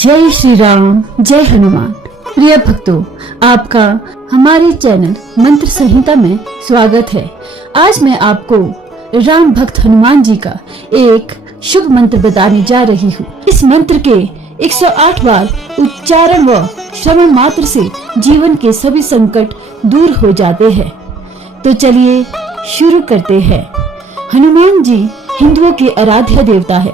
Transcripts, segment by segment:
जय श्री राम, जय हनुमान। प्रिय भक्तों, आपका हमारे चैनल मंत्र संहिता में स्वागत है। आज मैं आपको राम भक्त हनुमान जी का एक शुभ मंत्र बताने जा रही हूँ। इस मंत्र के 108 बार उच्चारण व श्रवण मात्र से जीवन के सभी संकट दूर हो जाते हैं। तो चलिए शुरू करते हैं। हनुमान जी हिंदुओं के आराध्य देवता है।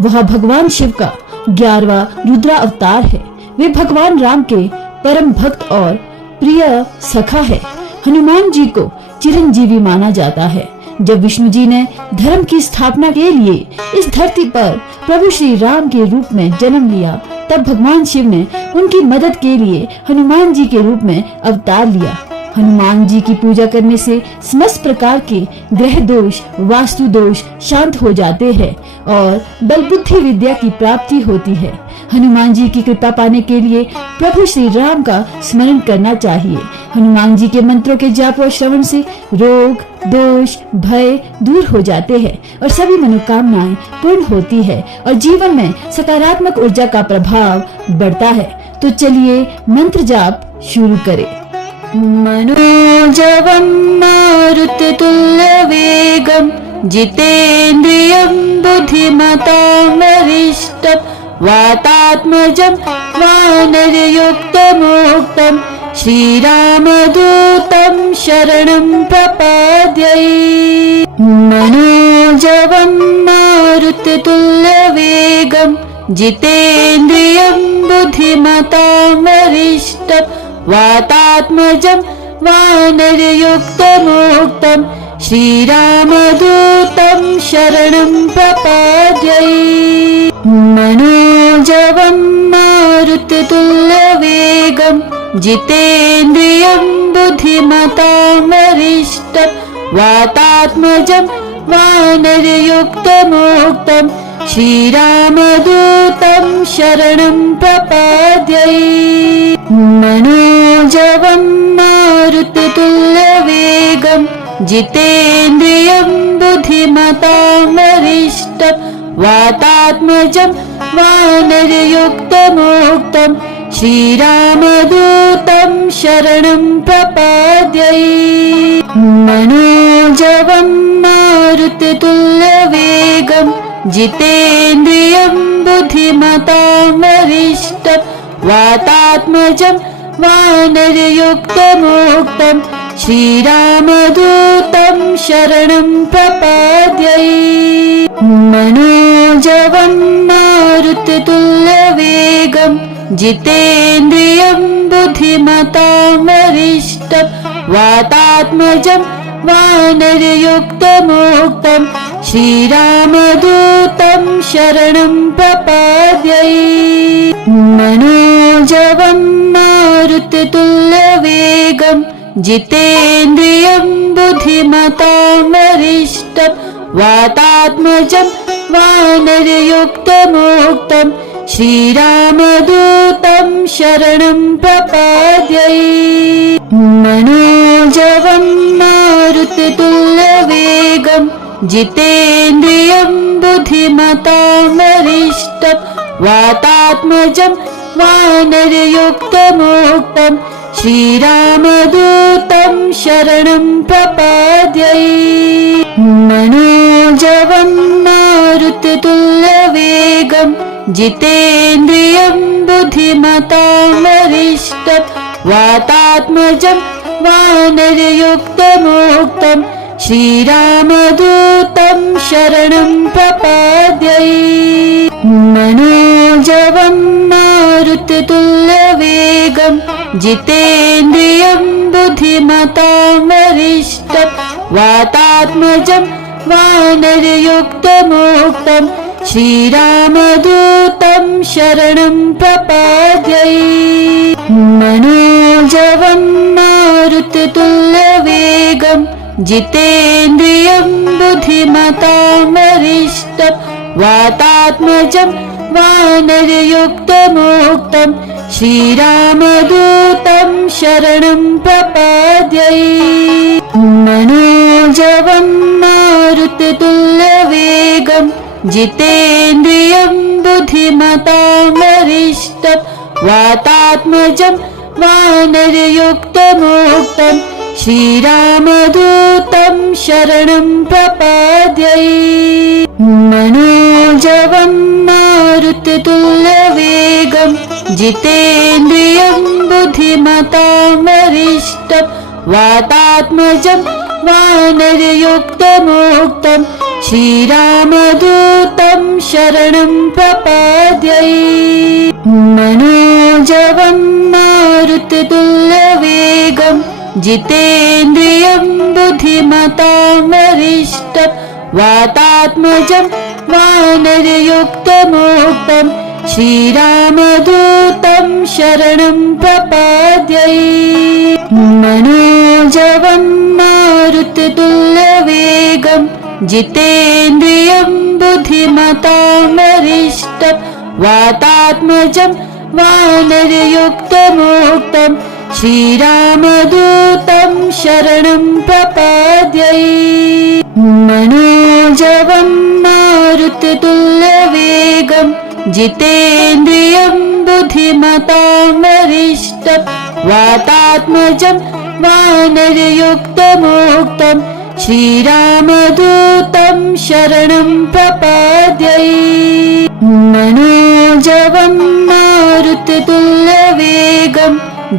वह भगवान शिव का 11वां रुद्रा अवतार है। वे भगवान राम के परम भक्त और प्रिय सखा है। हनुमान जी को चिरंजीवी माना जाता है। जब विष्णु जी ने धर्म की स्थापना के लिए इस धरती पर प्रभु श्री राम के रूप में जन्म लिया, तब भगवान शिव ने उनकी मदद के लिए हनुमान जी के रूप में अवतार लिया। हनुमान जी की पूजा करने से समस्त प्रकार के ग्रह दोष, वास्तु दोष शांत हो जाते हैं और बल बुद्धि विद्या की प्राप्ति होती है। हनुमान जी की कृपा पाने के लिए प्रभु श्री राम का स्मरण करना चाहिए। हनुमान जी के मंत्रों के जाप और श्रवण से रोग, दोष, भय दूर हो जाते हैं और सभी मनोकामनाएं पूर्ण होती है और जीवन में सकारात्मक ऊर्जा का प्रभाव बढ़ता है। तो चलिए मंत्र जाप शुरू करें। मनोजवं मारुततुल्यवेगं जितेन्द्रियं बुद्धिमतां वरिष्ठं वातात्मजं वानरयुक्तमोक्तं श्रीरामदूतं शरणं प्रपद्ये। मनोजवं मारुततुल्यवेगं जितेन्द्रियं बुद्धिमतां वरिष्ठं वातात्मजं वानरयुक्तमोक्तं श्रीरामदूतं शरणं प्रपद्ये। मनोजवं मारुततुल्यवेगं जितेन्द्रियं बुद्धिमतां वरिष्ठं वातात्मजं वानरयुक्तमोक्तं श्रीरामदूतं शरणं प्रपद्ये। मनोजवं मारुततुल्यवेगं जितेन्द्रियं बुद्धिमतां वरिष्ठं वातात्मजं वानरयुक्तमोक्तं श्रीरामदूतं शरणं प्रपद्ये। मनोजवं मारुततुल्यवेगं जितेन्द्रियं बुद्धिमतां वरिष्ठं वातात्मजं वानरयुक्तमोक्तं श्रीरामदूतं शरणं प्रपद्ये। मनोजवं मारुततुल्यवेगं जितेन्द्रियं बुद्धिमतां वरिष्ठं वातात्मजं वानरयुक्तमोक्तं श्रीरामदूतं शरणं प्रपद्ये। मनोजवं मारुततुल्यवेगं जितेन्द्रियं बुद्धिमतां वरिष्ठं वातात्मजं वानरयुक्तमोक्तं श्रीरामदूतं शरणं प्रपद्ये। मनोजवं मारुततुल्यवेगं जितेन्द्रियं बुद्धिमतां वरिष्ठं वातात्मजं वानरयुक्तमोक्तं श्रीरामदूतं शरणं प्रपद्ये। मनोजवं मारुततुल्यवेगं जितेन्द्रियं बुद्धिमतां वरिष्ठं वातात्मजं वानरयुक्तमोक्तं श्रीरामदूतं शरणं प्रपद्ये। मनोजवं मारुततुल्यवेगं जितेन्द्रियं बुद्धिमतां वरिष्ठं वातात्मजं वानरयुक्तमोक्तं श्रीरामदूतं शरणं प्रपद्ये। मनोजवं मारुततुल्यवेगं जितेन्द्रियं बुद्धिमतां वरिष्ठं वातात्मजं वानरयुक्तमोक्तं श्रीरामदूतं शरणं प्रपद्ये। मनोजवं मारुततुल्यवेगं जितेन्द्रियं बुद्धिमतां वरिष्ठं वातात्मजं वानरयुक्तमोक्तं श्रीरामदूतं शरणं प्रपद्ये। मनोजवं मारुततुल्यवेगं जितेन्द्रियं बुद्धिमतां वरिष्ठं वातात्मजं वानरयुक्तमोक्तं श्रीरामदूतं शरणं प्रपद्ये। मनोजवं मारुततुल्यवेगं जितेन्द्रियं बुद्धिमतां वरिष्ठं वातात्मजं वानरयुक्तमोक्तं श्रीरामदूतं शरणं प्रपद्ये। मनोजवं मारुततुल्यवेगं जितेन्द्रियं बुद्धिमतां वरिष्ठं वातात्मजं वानरयुक्तमोक्तं श्रीरामदूतं शरणं प्रपद्ये। मनोजवं मारुततुल्यवेगं जितेन्द्रियं बुद्धिमतां वरिष्ठं वातात्मजं वानरयुक्तमोक्तं श्रीरामदूतं शरणं प्रपद्ये। मनोजवं मारुततुल्यवेगं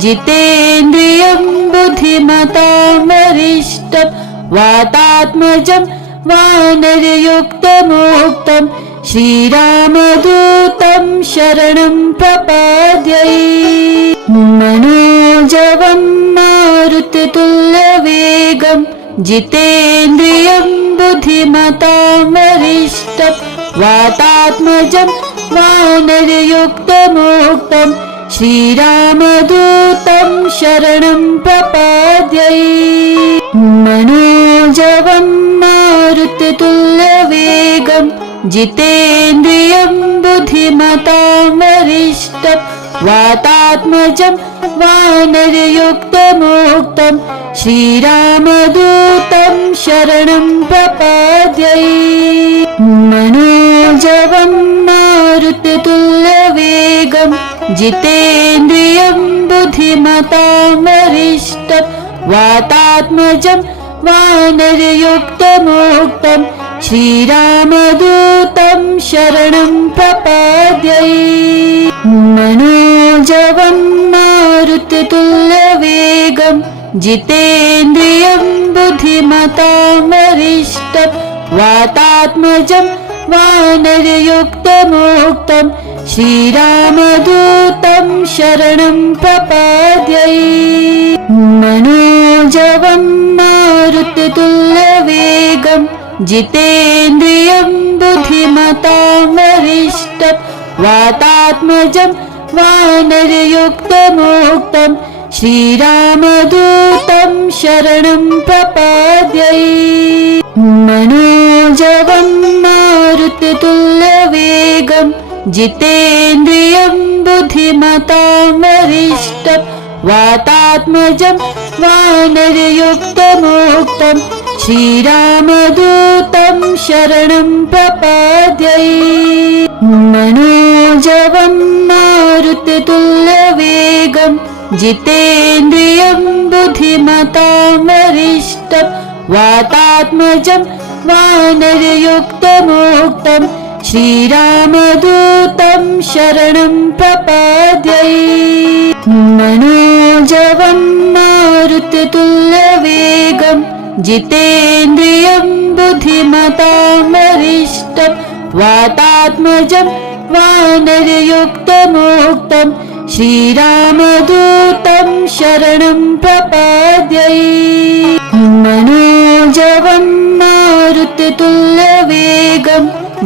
जितेन्द्रियं बुद्धिमतां वरिष्ठं वातात्मजं वानरयुक्तमोक्तं श्रीरामदूतं शरणं प्रपद्ये। मनोजवं मारुततुल्यवेगं जितेन्द्रियं बुद्धिमतां वरिष्ठं वातात्मजं वानरयुक्तमोक्तं श्रीरामदूतं शरणं प्रपद्ये। मनोजवं मारुततुल्यवेगं जितेन्द्रियं बुद्धिमतां वरिष्ठं वातात्मजं वानरयुक्तमोक्तं श्रीरामदूतं शरणं प्रपद्ये। मनोजवं मारुततुल्यवेगं जितेन्द्रियं बुद्धिमतां वरिष्ठं वातात्मजं वानरयुक्तमोक्तं श्रीरामदूतं शरणं प्रपद्ये। मनोजवं मारुततुल्यवेगं जितेन्द्रियं बुद्धिमतां वरिष्ठं वातात्मजं वानरयुक्तमोक्तं श्रीरामदूतं शरणं प्रपद्ये। मनोजवं मारुततुल्यवेगं जितेन्द्रियं बुद्धिमतां वरिष्ठं वातात्मजं वानरयुक्तमोक्तं श्रीरामदूतं शरणं प्रपद्ये। मनोजवं मारुततुल्यवेगं जितेन्द्रियं बुद्धिमतां वरिष्ठं वातात्मजं वानरयुक्तमोक्तं श्रीरामदूतं शरणं प्रपद्ये। मनोजवं मारुततुल्यवेगं जितेन्द्रियं बुद्धिमतां वरिष्ठं वातात्मजं वानरयुक्तमोक्तं श्रीरामदूतं शरणं प्रपद्ये। मनोजवं मारुततुल्यवेगं जितेन्द्रियं बुद्धिमतां वरिष्ठं वातात्मजं वानरयुक्तमोक्तं श्रीरामदूतं शरणं प्रपद्ये। मनोजवं मारुततुल्यवेगं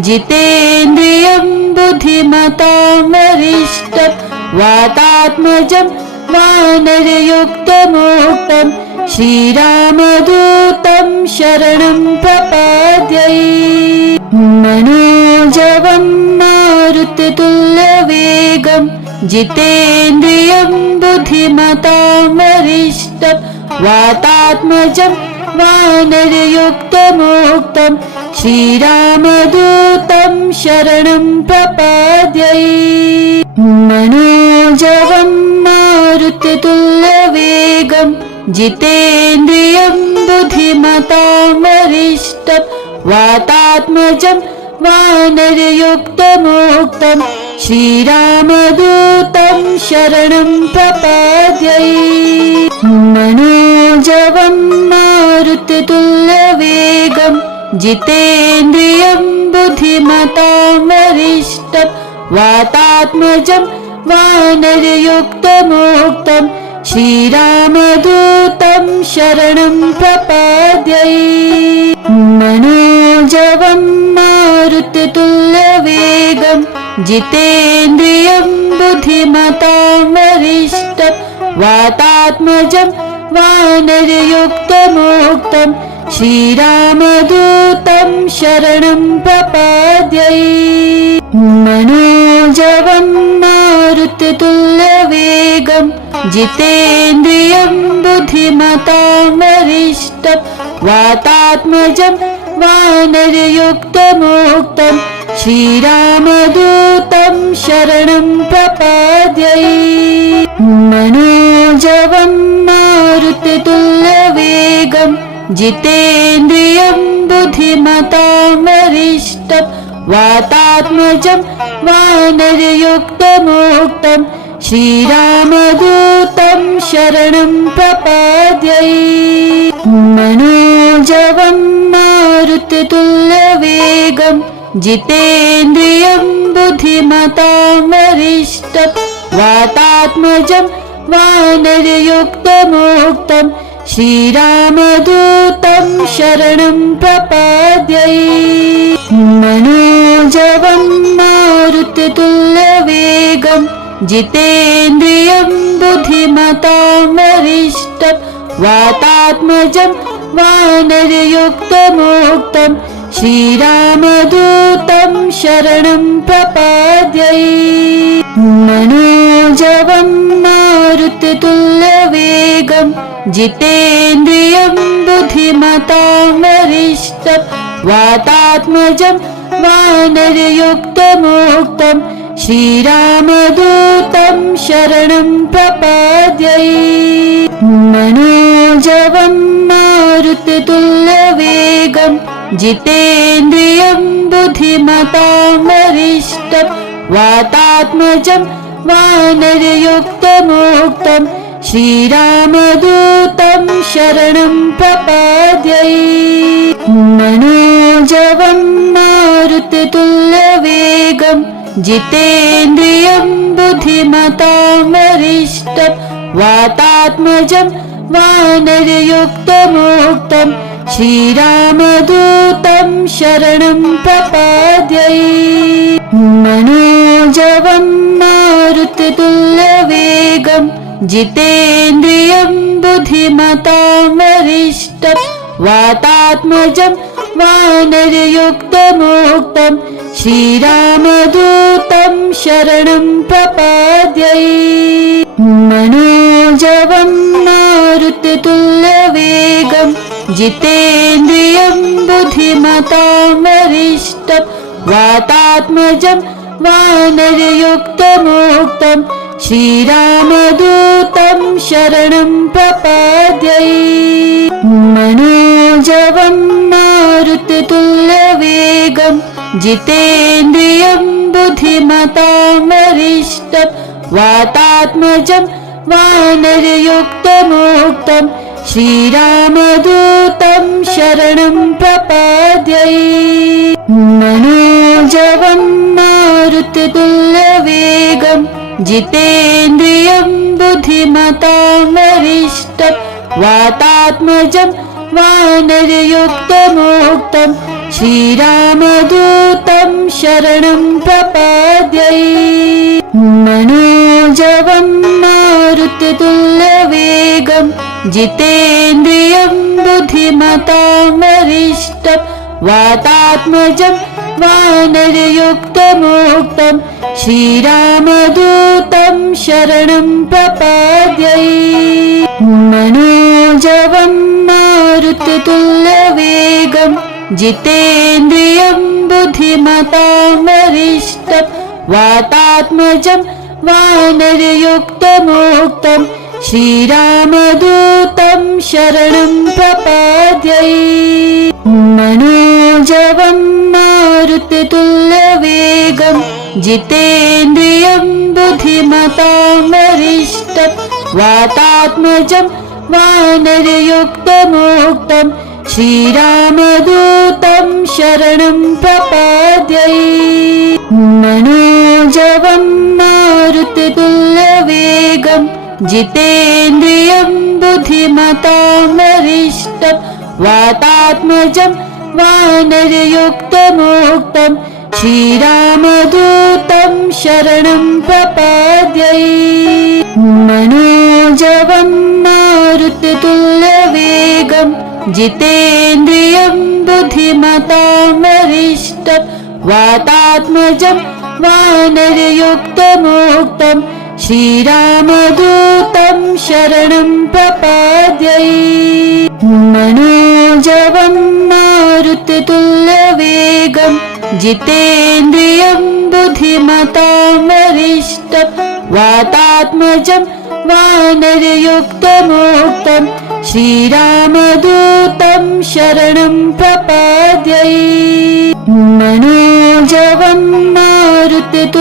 जितेन्द्रियं बुद्धिमतां वरिष्ठं वातात्मजं वानरयुक्तमोक्तं श्रीरामदूतं शरणं प्रपद्ये। मनोजवं मारुततुल्यवेगं जितेन्द्रियं बुद्धिमतां वरिष्ठं वातात्मजं वानरयुक्तमोक्तं श्रीरामदूतं शरणं प्रपद्ये। मनोजवं मारुततुल्यवेगं जितेन्द्रियं बुद्धिमतां वरिष्ठं वातात्मजं वानरयुक्तमोक्तं श्रीरामदूतं शरणं प्रपद्ये। मनोजवं मारुततुल्यवेगं जितेन्द्रियं बुद्धिमतां वरिष्ठं वातात्मजं वानरयुक्तमोक्तं श्रीरामदूतं शरणं प्रपद्ये। मनोजवं मारुततुल्यवेगं जितेन्द्रियं बुद्धिमतां वरिष्ठं वातात्मजं वानरयुक्तमोक्तं श्रीरामदूतं शरणं प्रपद्ये। मनोजवं मारुततुल्यवेगं जितेन्द्रियं बुद्धिमतां वरिष्ठं वातात्मजं वानरयुक्तमोक्तं श्रीरामदूतं शरणं प्रपद्ये। मनोजवं मारुततुल्यवेगं जितेन्द्रियं बुद्धिमतां वरिष्ठं वातात्मजं वानरयुक्तमोक्तं श्रीरामदूतं शरणं प्रपद्ये। मनोजवं मारुततुल्यवेगं जितेन्द्रियं बुद्धिमतां वरिष्ठं वातात्मजं वानरयुक्तमोक्तं श्रीरामदूतं शरणं प्रपद्ये। मनोजवं मारुततुल्यवेगं जितेन्द्रियं बुद्धिमतां वरिष्ठं वातात्मजं वानरयुक्तमोक्तं श्रीरामदूतं शरणं प्रपद्ये। मनोजवं मारुततुल्यवेगं जितेन्द्रियं बुद्धिमतां वरिष्ठं वातात्मजं वानरयुक्तमोक्तं श्रीरामदूतं शरणं प्रपद्ये। मनोजवं मारुततुल्यवेगं जितेन्द्रियं बुद्धिमतां वरिष्ठं वातात्मजं वानरयुक्तमोक्तं श्रीरामदूतं शरणं प्रपद्ये। मनोजवं मारुततुल्यवेगं जितेन्द्रियं बुद्धिमतां वरिष्ठं वातात्मजं वानरयुक्तमोक्तं श्रीरामदूतं शरणं प्रपद्ये। मनोजवं मारुततुल्यवेगं जितेन्द्रियं बुद्धिमतां वरिष्ठं वातात्मजं वानरयुक्तमोक्तं श्रीरामदूतं शरणं प्रपद्ये। मनोजवं मारुततुल्यवेगं जितेन्द्रियं बुद्धिमतां वरिष्ठं वातात्मजं वानरयुक्तमोक्तं श्रीरामदूतं शरणं प्रपद्ये। मनोजवं मारुततुल्यवेगं जितेन्द्रियं बुद्धिमतां वरिष्ठं वातात्मजं वानरयुक्तमोक्तं श्रीरामदूतं शरणं प्रपद्ये। मनोजवं मारुततुल्यवेगं जितेन्द्रियं बुद्धिमतां वरिष्ठं वातात्मजं वानरयुक्तमोक्तं श्रीरामदूतं शरणं प्रपद्ये। मनोजवं मारुततुल्यवेगं जितेन्द्रियं बुद्धिमतां वरिष्ठं वातात्मजं वानरयुक्तमोक्तं श्रीरामदूतं शरणं प्रपद्ये। मनोजवं मारुततुल्यवेगं जितेन्द्रियं बुद्धिमतां वरिष्ठं वातात्मजं वानरयुक्तमोक्तं श्रीरामदूतं शरणं प्रपद्ये। मनोजवं मारुततुल्यवेगं जितेन्द्रियं बुद्धिमतां वरिष्ठं वातात्मजं वानरयुक्तमोक्तं श्रीरामदूतं शरणं प्रपद्ये। मनोजवं मारुततुल्यवेगं जितेन्द्रियं बुद्धिमतां वरिष्ठं वातात्मजं वानरयुक्तमोक्तं श्रीरामदूतं शरणं प्रपद्ये। मनोजवं मारुततुल्यवेगं जितेन्द्रियं बुद्धिमतां वरिष्ठं वातात्मजं वानरयुक्तमोक्तं श्रीरामदूतं शरणं प्रपद्ये। मनोजवं मारुततुल्यवेगं जितेन्द्रियं बुद्धिमतां वरिष्ठं वातात्मजं वानरयुक्तमोक्तं श्रीरामदूतं शरणं प्रपद्ये। मनोजवं मारुततुल्यवेगं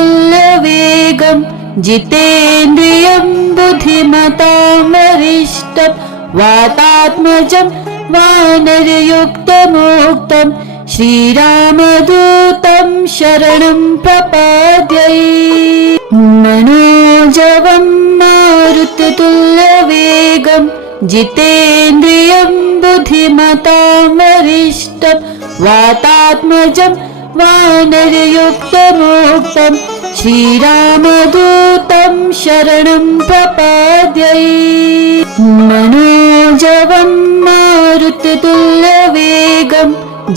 जितेन्द्रियं बुद्धिमतां वरिष्ठं वातात्मजं वानरयुक्तमोक्तं श्रीरामदूतं शरणं प्रपद्ये। मनोजवं मारुततुल्यवेगं जितेन्द्रियं बुद्धिमतां वरिष्ठं वातात्मजं वानरयुक्तमोक्तं श्रीरामदूतं शरणं प्रपद्ये। मनोजवं मारुततुल्यवेगं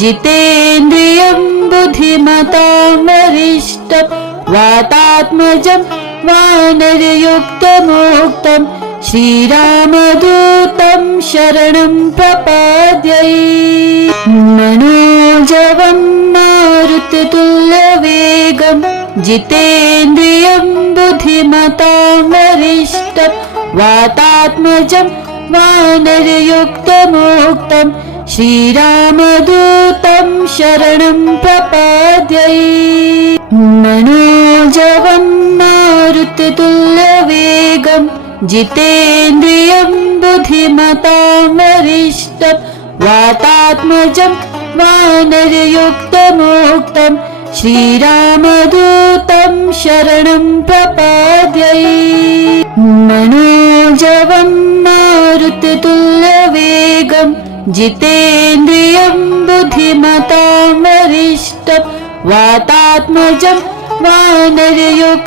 जितेन्द्रियं बुद्धिमतां वरिष्ठं वातात्मजं वानरयुक्तमोक्तं श्रीरामदूतं शरणं प्रपद्ये। मनोजवं मारुततुल्यवेगं जितेन्द्रियं बुद्धिमतां वरिष्ठं वातात्मजं वानरयुक्तमोक्तं श्रीरामदूतं शरणं प्रपद्ये। मनोजवं मारुततुल्यवेगं जितेन्द्रियं बुद्धिमतां वरिष्ठं वातात्मजं वानरयुक्तमोक्तं श्रीरामदूतं शरणं प्रपद्ये। मनोजवं मारुततुल्यवेगं जितेन्द्रियं बुद्धिमतां वरिष्ठं वातात्मजं वानरयुक्तमोक्तं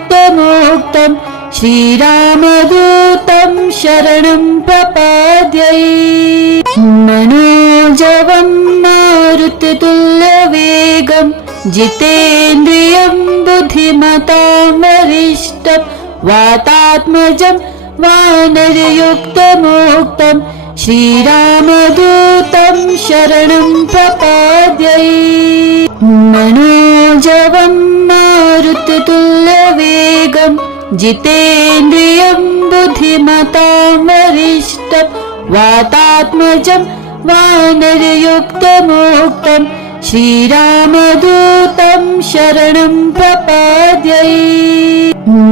श्रीरामदूतं शरणं प्रपद्ये। मनोजवं मारुततुल्यवेगं जितेन्द्रियं बुद्धिमतां वरिष्ठं वातात्मजं वानरयुक्तमोक्तं श्रीरामदूतं शरणं प्रपद्ये। मनोजवं मारुततुल्यवेगं जितेन्द्रियं बुद्धिमतां वरिष्ठं वातात्मजं वानरयुक्तमोक्तं श्रीरामदूतं शरणं प्रपद्ये।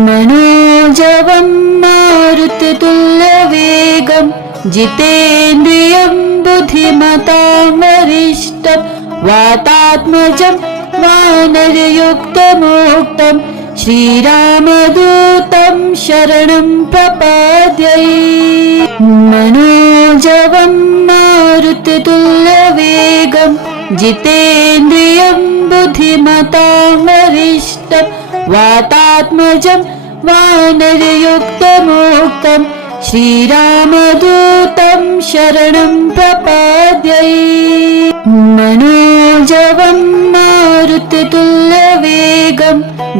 मनोजवं मारुततुल्यवेगं जितेन्द्रियं बुद्धिमतां वरिष्ठं वातात्मजं वानरयुक्तमोक्तं श्रीरामदूतं शरणं प्रपद्ये। मनोजवं मारुततुल्यवेगं जितेन्द्रियं बुद्धिमतां वरिष्ठं वातात्मजं वानरयुक्तमोक्तं श्रीरामदूतं शरणं प्रपद्ये। मनोजवं मारुततुल्यवेगं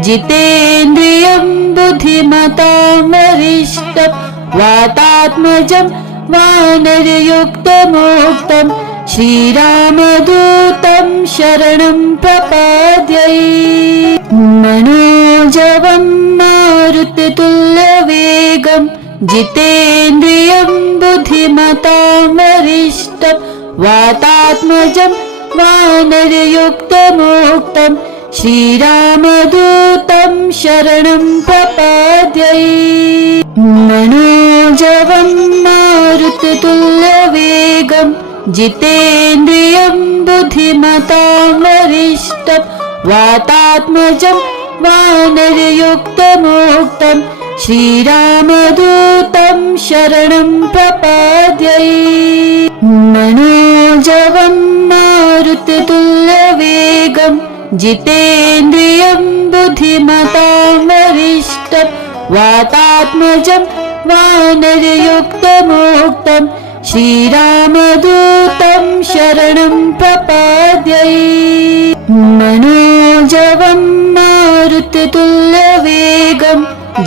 जितेन्द्रियं बुद्धिमतां वरिष्ठं वातात्मजं वानरयुक्तमोक्तं श्रीरामदूतं शरणं प्रपद्ये। मनोजवं मारुततुल्यवेगं जितेन्द्रियं बुद्धिमतां वरिष्ठं वातात्मजं वानरयुक्तमोक्तं श्रीरामदूतं शरणं प्रपद्ये। मनोजवं मारुततुल्यवेगं जितेन्द्रियं बुद्धिमतां वरिष्ठं वातात्मजं वानरयुक्तमोक्तं श्रीरामदूतं शरणं प्रपद्ये। मनोजवं मारुततुल्यवेगं जितेन्द्रियं बुद्धिमतां वरिष्ठं वातात्मजं वानरयुक्तमोक्तं श्रीरामदूतं शरणं प्रपद्ये। मनोजवं मारुततुल्यवेगं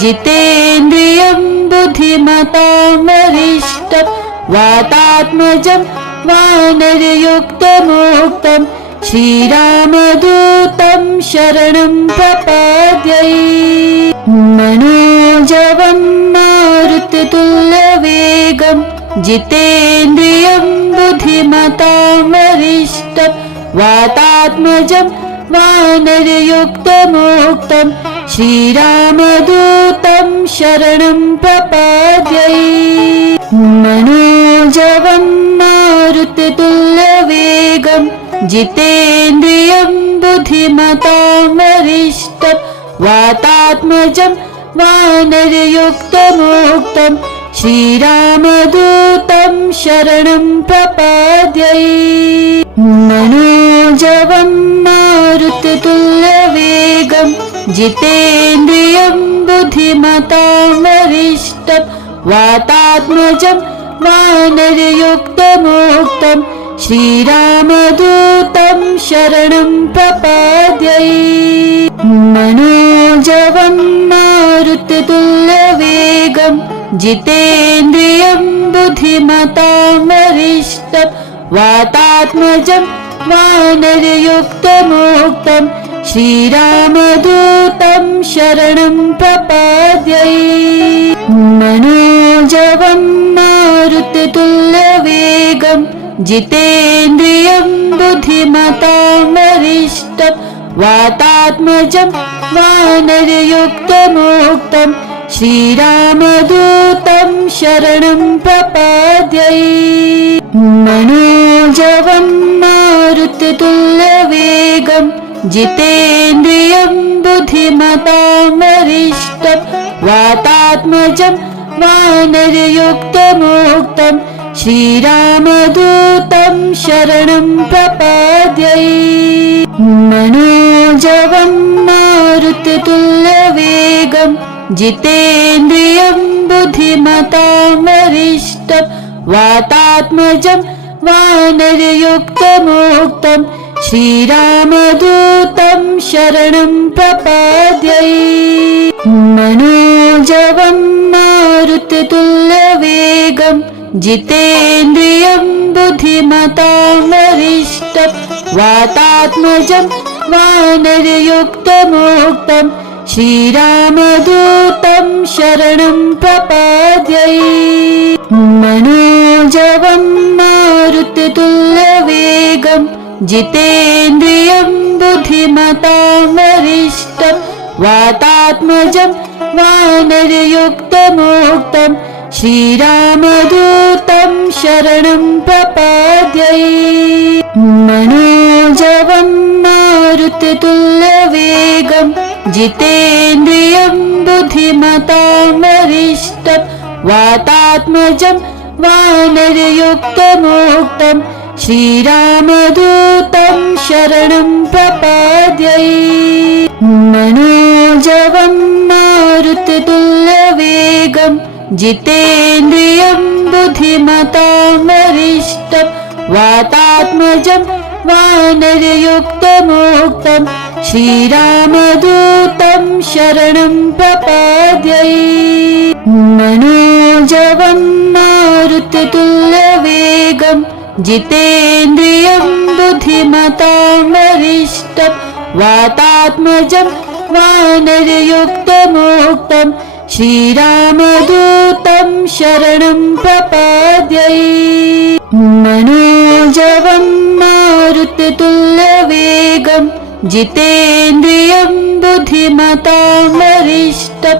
जितेन्द्रियं बुद्धिमतां वरिष्ठं वातात्मजं वानरयुक्तमोक्तं श्रीरामदूतं शरणं प्रपद्ये। मनोजवं मारुततुल्यवेगं जितेन्द्रियं बुद्धिमतां वरिष्ठं वातात्मजं वानरयुक्तमोक्तं श्रीरामदूतं शरणं प्रपद्ये। मनोजवं मारुततुल्यवेगं जितेन्द्रियं बुद्धिमतां वरिष्ठं वातात्मजं वानरयुक्तमोक्तं श्रीरामदूतं शरणं प्रपद्ये। मनोजवं मारुततुल्यवेगं जितेन्द्रियं बुद्धिमतां वरिष्ठं वातात्मजं वानरयुक्तमोक्तं श्रीरामदूतं शरणं प्रपद्ये। मनोजवं मारुततुल्यवेगं जितेन्द्रियं बुद्धिमतां वरिष्ठं वातात्मजं वानरयुक्तमोक्तं श्रीरामदूतं शरणं प्रपद्ये। मनोजवं मारुततुल्यवेगं जितेन्द्रियं बुद्धिमतां वरिष्ठं वातात्मजं वानरयुक्तमोक्तं श्रीरामदूतं शरणं प्रपद्ये। मनोजवं मारुततुल्यवेगं जितेन्द्रियं बुद्धिमतां वरिष्ठं वातात्मजं वानरयुक्तमोक्तं श्रीरामदूतं शरणं प्रपद्ये। मनोजवं मारुततुल्यवेगं जितेन्द्रियं बुद्धिमतां वरिष्ठं वातात्मजं वानरयुक्तमोक्तं श्रीरामदूतं शरणं प्रपद्ये। मनोजवं मारुततुल्यवेगं जितेन्द्रियं बुद्धिमतां वरिष्ठं वातात्मजं वानरयुक्तमोक्तं श्रीरामदूतं शरणं प्रपद्ये। मनोजवं मारुततुल्यवेगं जितेन्द्रियं बुद्धिमतां वरिष्ठं वातात्मजं वानरयुक्तमोक्तं श्रीरामदूतं शरणं प्रपद्ये। मनोजवं मारुततुल्यवेगं जितेन्द्रियं बुद्धिमतां वरिष्ठं वातात्मजं वानरयुक्तमोक्तं श्रीरामदूतं शरणं प्रपद्ये। मनोजवं मारुततुल्यवेगं जितेन्द्रियं बुद्धिमतां वरिष्ठं वातात्मजं वानरयुक्तमोक्तं श्रीरामदूतं शरणं प्रपद्ये। मनोजवं मारुततुल्यवेगं जितेन्द्रियं बुद्धिमतां वरिष्ठं वातात्मजं वानरयुक्तमोक्तं श्रीरामदूतं शरणं प्रपद्ये। मनोजवं मारुततुल्यवेगं जितेन्द्रियं बुद्धिमतां वरिष्ठं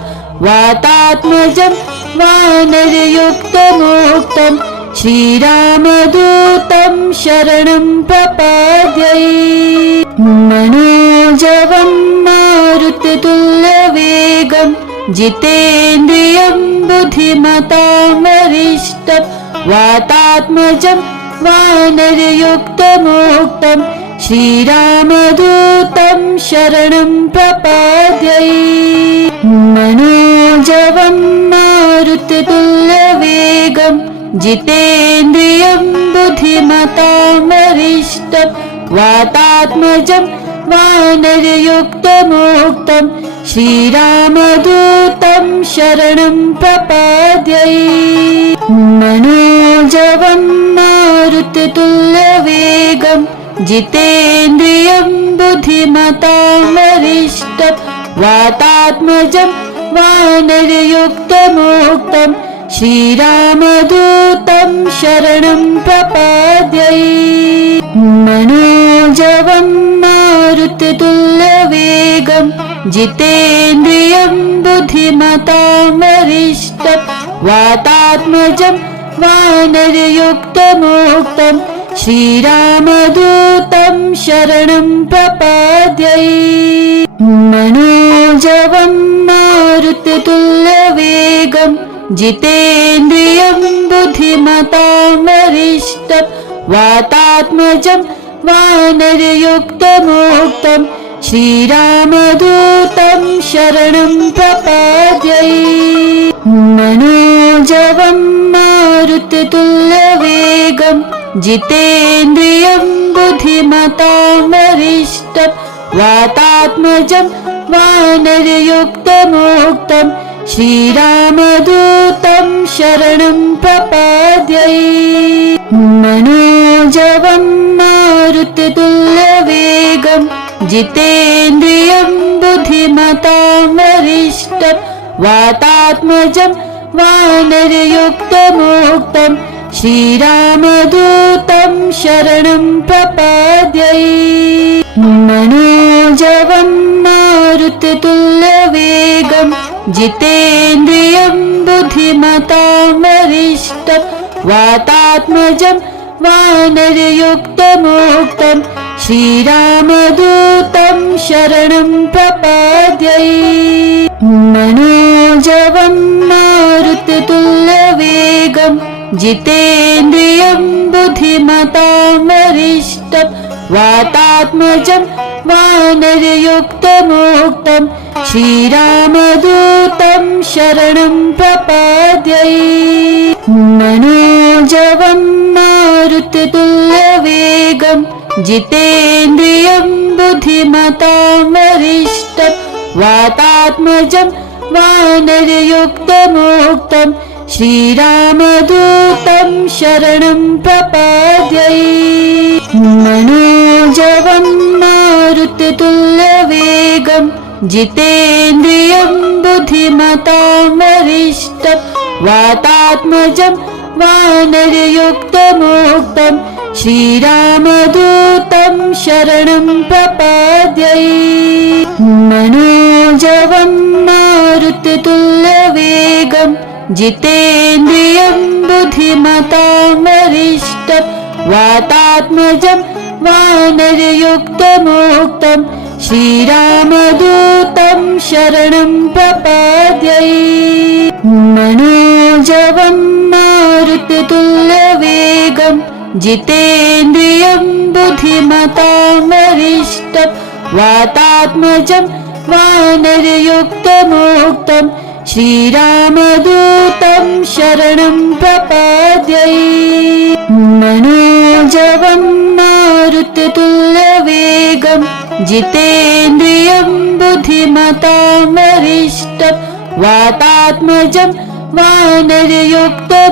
वातात्मजं वानरयुक्तमोक्तं श्रीरामदूतं शरणं प्रपद्ये। मनोजवं मारुततुल्यवेगं जितेन्द्रियं बुद्धिमतां वरिष्ठं वातात्मजं वानरयुक्तमोक्तं श्रीरामदूतं शरणं प्रपद्ये। मनोजवं मारुततुल्यवेगं जितेन्द्रियं बुद्धिमतां वरिष्ठं वातात्मजं वानरयुक्तमोक्तं श्रीरामदूतं शरणं प्रपद्ये। मनोजवं मारुततुल्यवेगं जितेन्द्रियं बुद्धिमतां वरिष्ठं वातात्मजं वानरयुक्तमोक्तं श्रीरामदूतं शरणं प्रपद्ये। मनोजवं मारुततुल्यवेगं जितेन्द्रियं बुद्धिमतां वरिष्ठं वातात्मजं वानरयुक्तमोक्तं श्रीरामदूतं शरणं प्रपद्ये। मनोजवं मारुततुल्यवेगं जितेन्द्रियं बुद्धिमतां वरिष्ठं वातात्मजं वानरयुक्तमोक्तं श्रीरामदूतं शरणं प्रपद्ये। मनोजवं मारुततुल्यवेगं जितेन्द्रियं बुद्धिमतां वरिष्ठं वातात्मजं वानरयुक्तमोक्तं श्रीरामदूतं शरणं प्रपद्ये। मनोजवं मारुततुल्यवेगं जितेन्द्रियं बुद्धिमतां वरिष्ठं वातात्मजं वानरयुक्तमोक्तं श्रीरामदूतं शरणं प्रपद्ये। मनोजवं मारुततुल्यवेगं जितेन्द्रियं बुद्धिमतां वरिष्ठं वातात्मजं वानरयुक्तमोक्तं श्रीरामदूतं शरणं प्रपद्ये। मनोजवं मारुततुल्यवेगं जितेन्द्रियं बुद्धिमतां वरिष्ठं वातात्मजं वानरयुक्तमोक्तं श्रीरामदूतं शरणं प्रपद्ये। मनोजवं मारुततुल्यवेगं जितेन्द्रियं बुद्धिमतां वरिष्ठं वातात्मजं वानरयुक्तमोक्तं श्रीरामदूतं शरणं प्रपद्ये। मनोजवं मारुततुल्यवेगं जितेन्द्रियं बुद्धिमतां वरिष्ठं वातात्मजं वानरयुक्तमोक्तं श्रीरामदूतं शरणं प्रपद्ये। मनोजवं मारुततुल्यवेगं जितेन्द्रियं बुद्धिमतां वरिष्ठं वातात्मजं वानरयुक्तमोक्तं श्रीरामदूतं शरणं प्रपद्ये। मनोजवं मारुततुल्यवेगं जितेन्द्रियं बुद्धिमतां वरिष्ठं वातात्मजं वानरयुक्तमोक्तं श्रीरामदूतं शरणं प्रपद्ये। मनोजवं मारुततुल्यवेगं जितेन्द्रियं बुद्धिमतां वरिष्ठं वातात्मजं वानरयुक्तमोक्तं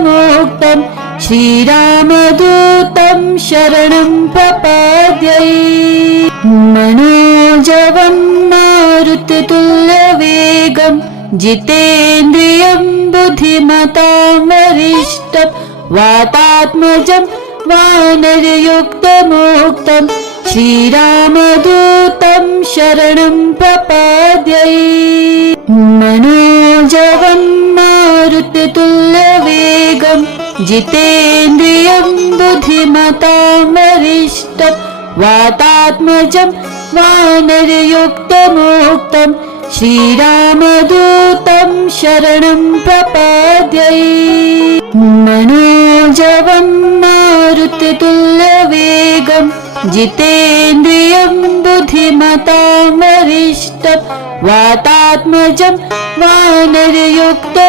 श्रीरामदूतं शरणं प्रपद्ये। मनोजवं मारुततुल्यवेगं जितेन्द्रियं बुद्धिमतां वरिष्ठं वातात्मजं वानरयुक्तमोक्तं श्रीरामदूतं शरणं प्रपद्ये। मनोजवं मारुततुल्यवेगं जितेन्द्रियं बुद्धिमतां वरिष्ठं वातात्मजं वानरयुक्तमोक्तं श्रीरामदूतं शरणं प्रपद्ये। मनोजवं मारुततुल्यवेगं जितेन्द्रियं बुद्धिमतां वरिष्ठं वातात्मजं वानरयुक्तमोक्तं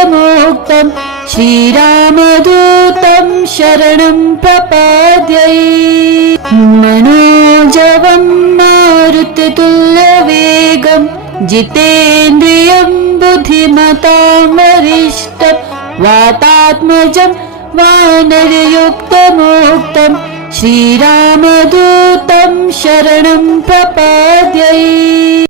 श्रीरामदूतं शरणं प्रपद्ये। मनोजवं मारुततुल्यवेगं जितेन्द्रियं बुद्धिमतां वरिष्ठं वातात्मजं वानरयुक्तमोक्तं श्रीरामदूतं शरणं प्रपद्ये।